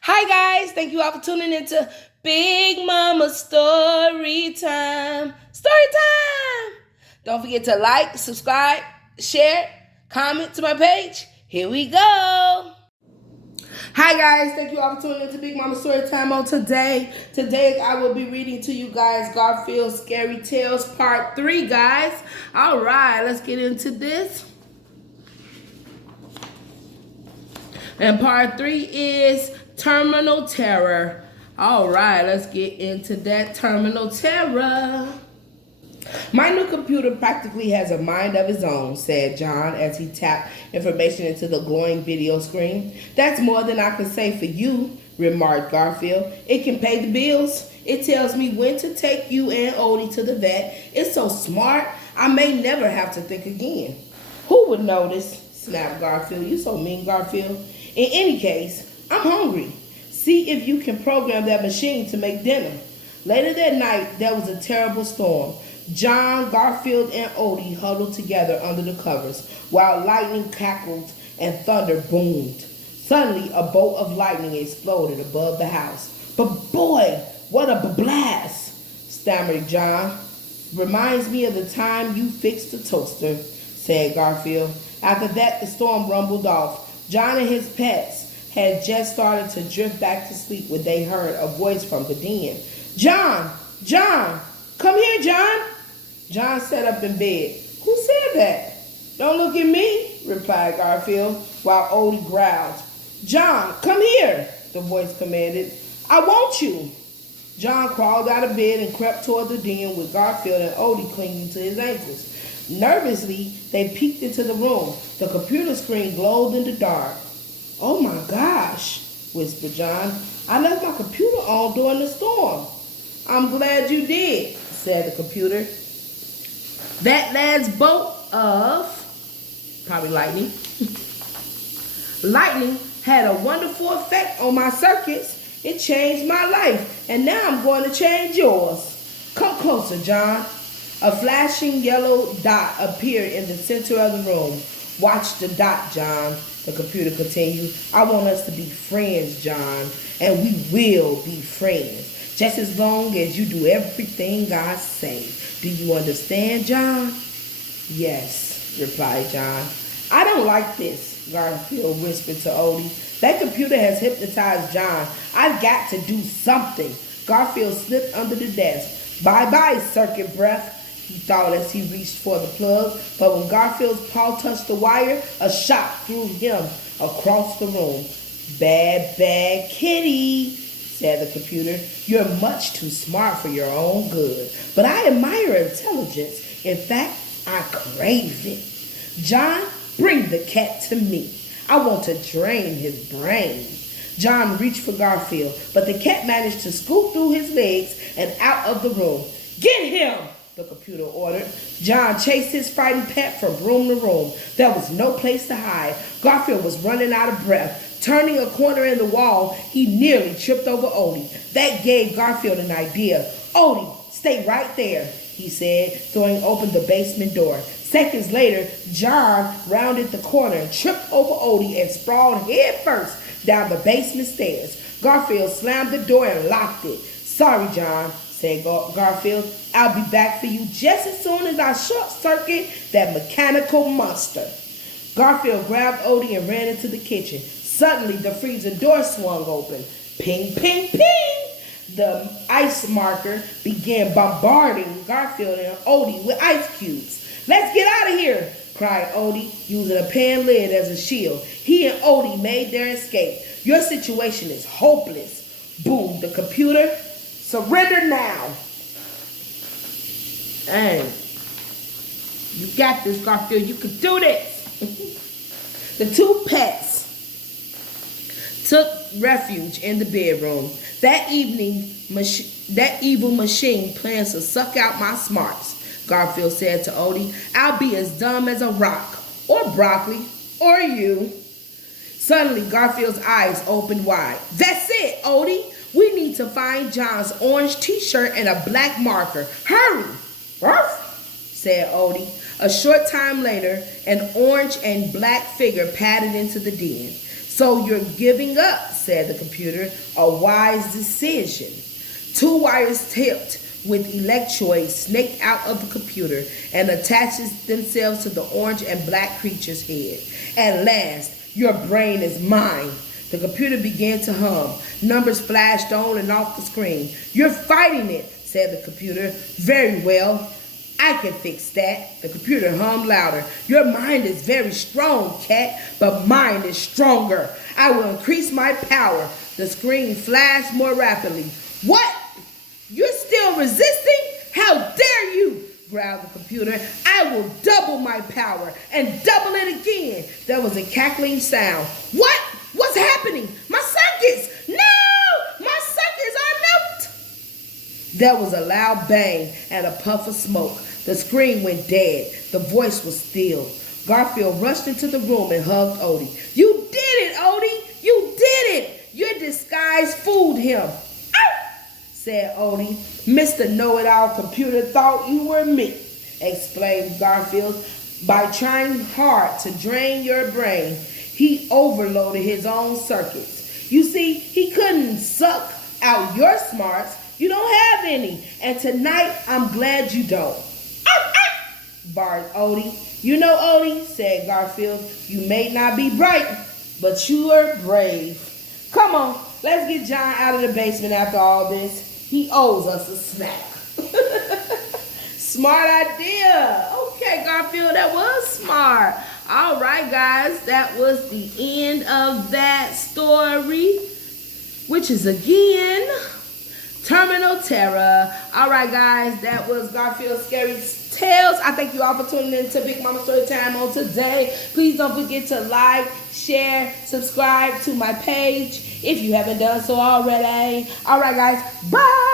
Hi guys, thank you all for tuning into Big Mama Story Time. Story time! Don't forget to like, subscribe, share, comment to my page. Here we go. Hi guys, thank you all for tuning into Big Mama Story Time on today. Today I will be reading to you guys Garfield's Scary Tales Part 3, guys. Alright, let's get into this. And part 3 is Terminal Terror. All right, let's get into that terminal terror. My new computer practically has a mind of its own, said John as he tapped information into the glowing video screen. That's more than I can say for you, remarked Garfield. It can pay the bills. It tells me when to take you and Odie to the vet. It's so smart, I may never have to think again. Who would notice? Snapped Garfield. You so mean, Garfield. In any case, I'm hungry. See if you can program that machine to make dinner. Later that night, there was a terrible storm. John, Garfield, and Odie huddled together under the covers while lightning crackled and thunder boomed. Suddenly, a bolt of lightning exploded above the house. But boy, what a blast, stammered John. Reminds me of the time you fixed the toaster, said Garfield. After that, the storm rumbled off. John and his pets had just started to drift back to sleep when they heard a voice from the den. John! John! Come here, John! John sat up in bed. Who said that? Don't look at me, replied Garfield, while Odie growled. John, come here, the voice commanded. I want you. John crawled out of bed and crept toward the den with Garfield and Odie clinging to his ankles. Nervously, they peeked into the room. The computer screen glowed in the dark. Oh my gosh, whispered John. I left my computer on during the storm. I'm glad you did, said the computer. That last bolt of, probably lightning, lightning had a wonderful effect on my circuits. It changed my life, and now I'm going to change yours. Come closer, John. A flashing yellow dot appeared in the center of the room. Watch the dot, John, the computer continued. I want us to be friends, John, and we will be friends, just as long as you do everything I say. Do you understand, John? Yes, replied John. I don't like this, Garfield whispered to Odie. That computer has hypnotized John. I've got to do something. Garfield slipped under the desk. Bye-bye, circuit breath, he thought as he reached for the plug, but when Garfield's paw touched the wire, a shock threw him across the room. Bad, bad kitty, said the computer. You're much too smart for your own good, but I admire intelligence. In fact, I crave it. John, bring the cat to me. I want to drain his brain. John reached for Garfield, but the cat managed to scoot through his legs and out of the room. Get him, the computer ordered. John chased his frightened pet from room to room. There was no place to hide. Garfield was running out of breath. Turning a corner in the wall, he nearly tripped over Odie. That gave Garfield an idea. Odie, stay right there, he said, throwing open the basement door. Seconds later, John rounded the corner and tripped over Odie and sprawled headfirst down the basement stairs. Garfield slammed the door and locked it. Sorry, John, said Garfield. I'll be back for you just as soon as I short-circuit that mechanical monster. Garfield grabbed Odie and ran into the kitchen. Suddenly, the freezer door swung open. Ping, ping, ping! The ice marker began bombarding Garfield and Odie with ice cubes. Let's get out of here, cried Odie, using a pan lid as a shield. He and Odie made their escape. Your situation is hopeless, boomed the computer. Surrender now. Hey, you got this, Garfield. You can do this. The two pets took refuge in the bedroom. That evening, that evil machine plans to suck out my smarts, Garfield said to Odie. I'll be as dumb as a rock, or broccoli, or you. Suddenly, Garfield's eyes opened wide. That's it, Odie. We need to find John's orange t-shirt and a black marker. Hurry! Ruff, said Odie. A short time later, an orange and black figure padded into the den. So you're giving up, said the computer. A wise decision. Two wires tipped with electrodes snaked out of the computer and attaches themselves to the orange and black creature's head. At last, your brain is mine. The computer began to hum. Numbers flashed on and off the screen. You're fighting it, said the computer. Very well. I can fix that. The computer hummed louder. Your mind is very strong, cat, but mine is stronger. I will increase my power. The screen flashed more rapidly. What? You're still resisting? How dare you? Growled the computer. I will double my power and double it again. There was a cackling sound. What? What's happening? My circuits! No! My circuits are melted! There was a loud bang and a puff of smoke. The screen went dead. The voice was still. Garfield rushed into the room and hugged Odie. You did it, Odie! You did it! Your disguise fooled him. Said Odie. Mr. Know-It-All Computer thought you were me, explained Garfield. By trying hard to drain your brain, he overloaded his own circuits. You see, he couldn't suck out your smarts. You don't have any. And tonight, I'm glad you don't. Barked Odie. You know, Odie, said Garfield, you may not be bright, but you are brave. Come on, let's get John out of the basement after all this. He owes us a snack. Smart idea. Okay, Garfield, that was smart. All right, guys, that was the end of that story, which is again Terminal Terror. All right, guys, that was Garfield's Scary Tales. I thank you all for tuning in to Big Mama Storytime on today. Please don't forget to like, share, subscribe to my page if you haven't done so already. All right, guys, bye.